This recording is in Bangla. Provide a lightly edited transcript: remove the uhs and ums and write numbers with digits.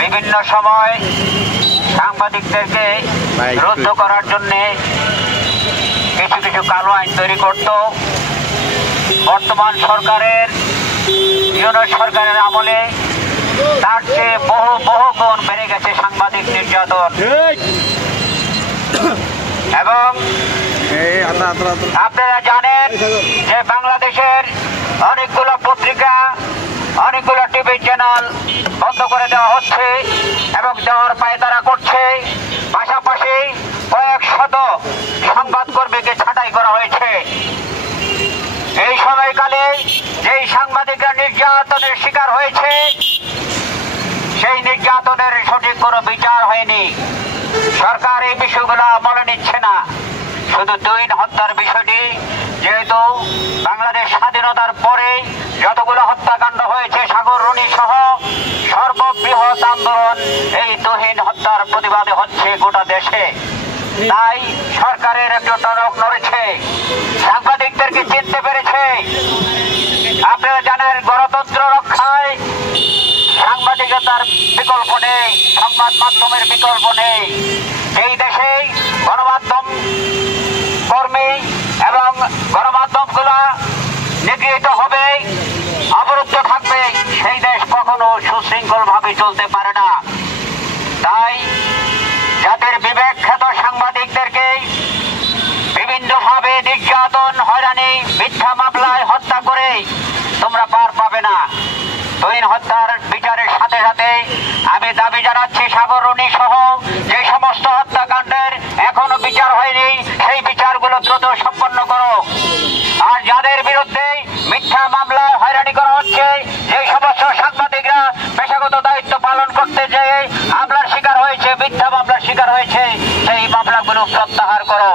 বিভিন্ন সময় সাংবাদিকদেরকে রুদ্ধ করার জন্য কিছু কিছু কালো আইন তৈরি করত। বর্তমান সরকারের ইউনূস সরকারের আমলে তার চেয়ে বহু বহু গুণ বেড়ে গেছে সাংবাদিক নির্যাতন। এবং আপনারা জানেন যে বাংলাদেশের অনেকগুলো পত্রিকা, অনেকগুলো টিভি চ্যানেল বন্ধ করে দেওয়া হচ্ছে এবং দেওয়ার পায়তারা করছে। পাশাপাশি কয়েক শত সংবাদকর্মীকে ছাঁটাই করা হয়েছে। এই সময়কালে যেই সাংবাদিকরা নির্যাতনের শিকার হয়েছে, সেই নির্যাতনের সঠিক কোনো বিচার হয়নি। সরকার এই বিষয়গুলো আমলে নিচ্ছে না। শুধু তুহিন হত্যার বিষয়টি, যেহেতু বাংলাদেশ স্বাধীনতার পরে যতগুলো হত্যাকাণ্ড হয়েছে সাগর রুনি সহ সর্ববৃহৎ আন্দোলন এই তুহিন হত্যার প্রতিবাদে হচ্ছে গোটা দেশে। তাই সরকারের একটু টনক নড়েছে, সাংবাদিকদেরকে চিনতে পেরেছে। আপনারা জানেন গণতন্ত্র রক্ষায় সাংবাদিকতার বিকল্প নেই, সংবাদ মাধ্যমের বিকল্প নেই। এই দেশে গণমাধ্যম কর্মী এবং গণমাধ্যমগুলো নিগৃহীত হবে, অবরুদ্ধ থাকবে, সেই দেশ কখনো সুশৃঙ্খল ভাবে চলতে পারে না। তাই জাতির বিবেক খ্যাত সাংবাদিকদেরকে বিভিন্নভাবে নির্যাতন, হয়রানি, মিথ্যা মামলায় হত্যা করে তোমরা পার পাবে না। তুহিন হত্যার বিচারের সাথে সাথে আমি দাবি জানাচ্ছি সাগর রুনি সহ যে সমস্ত হত্যাকাণ্ডের এখনো বিচার হয়নি, সেই বিচারগুলো দ্রুত সম্পন্ন করো। আর যাদের বিরুদ্ধে মিথ্যা মামলায় হয়রানি করা হচ্ছে, যে সমস্ত সাংবাদিকরা পেশাগত দায়িত্ব পালন করতে যেয়ে মামলার শিকার হয়েছে, মিথ্যা মামলার শিকার হয়েছে, সেই মামলাগুলো প্রত্যাহার করো।